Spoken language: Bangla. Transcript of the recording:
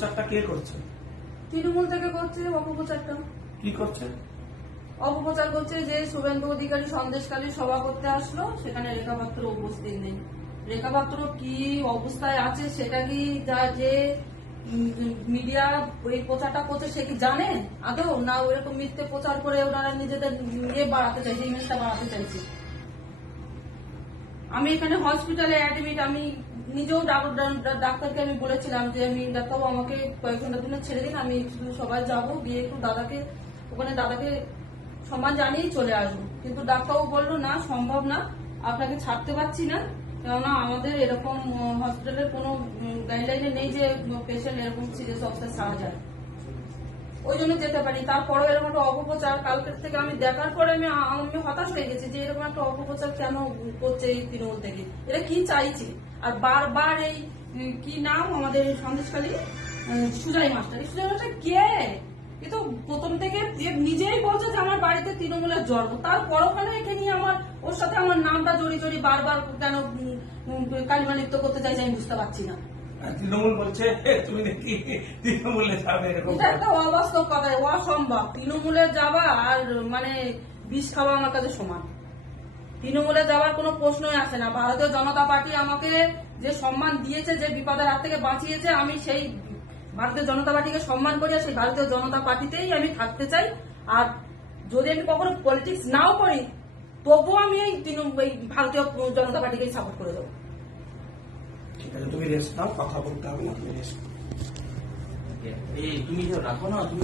অপপ্রচারটা কে করছে? তৃণমূল থেকে করছে অপপ্রচারটা। কি করছে? অপপ্রচার করছে যে শুভেন্দু অধিকারী সন্দেশখালী সভা করতে আসলো, সেখানে রেখা পাত্র উপস্থিত নেই। রেখা পাত্র কি অবস্থায় আছে সেটা কি যে মিডিয়া এই প্রচারটা করছে সে কি জানে আদৌ, না ওরকম মিথ্যে প্রচার করে ওনারা নিজেদের বাড়াতে চাইছে, ইমেজটা বাড়াতে চাইছে। আমি এখানে হসপিটালে অ্যাডমিট, আমি নিজেও ডাক্তারকে আমি বলেছিলাম যে আমি ডাক্তারবাবু আমাকে কয়েক ঘন্টার জন্য ছেড়ে দিন, আমি শুধু সবাই যাবো, গিয়ে একটু দাদাকে সম্মান জানিয়েই চলে আসবো। কিন্তু ডাক্তারবাবু বললো না, সম্ভব না, আপনাকে ছাড়তে পারছি না, কেননা আমাদের এরকম হসপিটালের কোনো গাইডলাইনে নেই যে পেশেন্ট এরকম সিরিয়াস অবস্থায় ছাড়া যায়, ওই জন্য যেতে পারি। তারপরেও এরকম একটা অপপ্রচার কালকের থেকে আমি দেখার পরে আমি হতাশ হয়ে গেছি যে এরকম একটা অপপ্রচার কেন করছে এই তৃণমূল থেকে, এরা কি চাইছে। আর বারবার এই কি নাম আমাদের সন্দেশখালী সুজয় মাস্টার, এই সুজয় মাস্টার কে? এ তো প্রথম থেকে নিজেই বলছে যে আমার বাড়িতে তৃণমূলের জন্ম, তারপরও কেন একে নিয়ে ওর সাথে আমার নামটা জড়িয়ে বারবার কেন কালিমা লিপ্ত করতে চাইছে আমি বুঝতে পারছি না। তৃণমূল বলছে তুমি নাকি তৃণমূলে যাবে, এরকম এটা একটা অবাস্তব কথা, অসম্ভব। তৃণমূলে যাওয়া আর বিষ খাওয়া আমার কাছে সমান। তৃণমূলে যাওয়ার কোনো প্রশ্নই আসে না। ভারতীয় জনতা পার্টি আমাকে যে সম্মান দিয়েছে, যে বিপদের হাত থেকে বাঁচিয়েছে, আমি সেই ভারতীয় জনতা পার্টিকে সম্মান করি, আর সেই ভারতীয় জনতা পার্টিতেই আমি থাকতে চাই। আর যদি আমি কখনো পলিটিক্স নাও করি তবুও আমি এই ভারতীয় জনতা পার্টিকেই সাপোর্ট করে দেবো। ঠিক আছে, তুমি রেস্ট নাও, কথা বলতে হবে না, তুমি রেস্ট। এই তুমি রাখো না, তুমি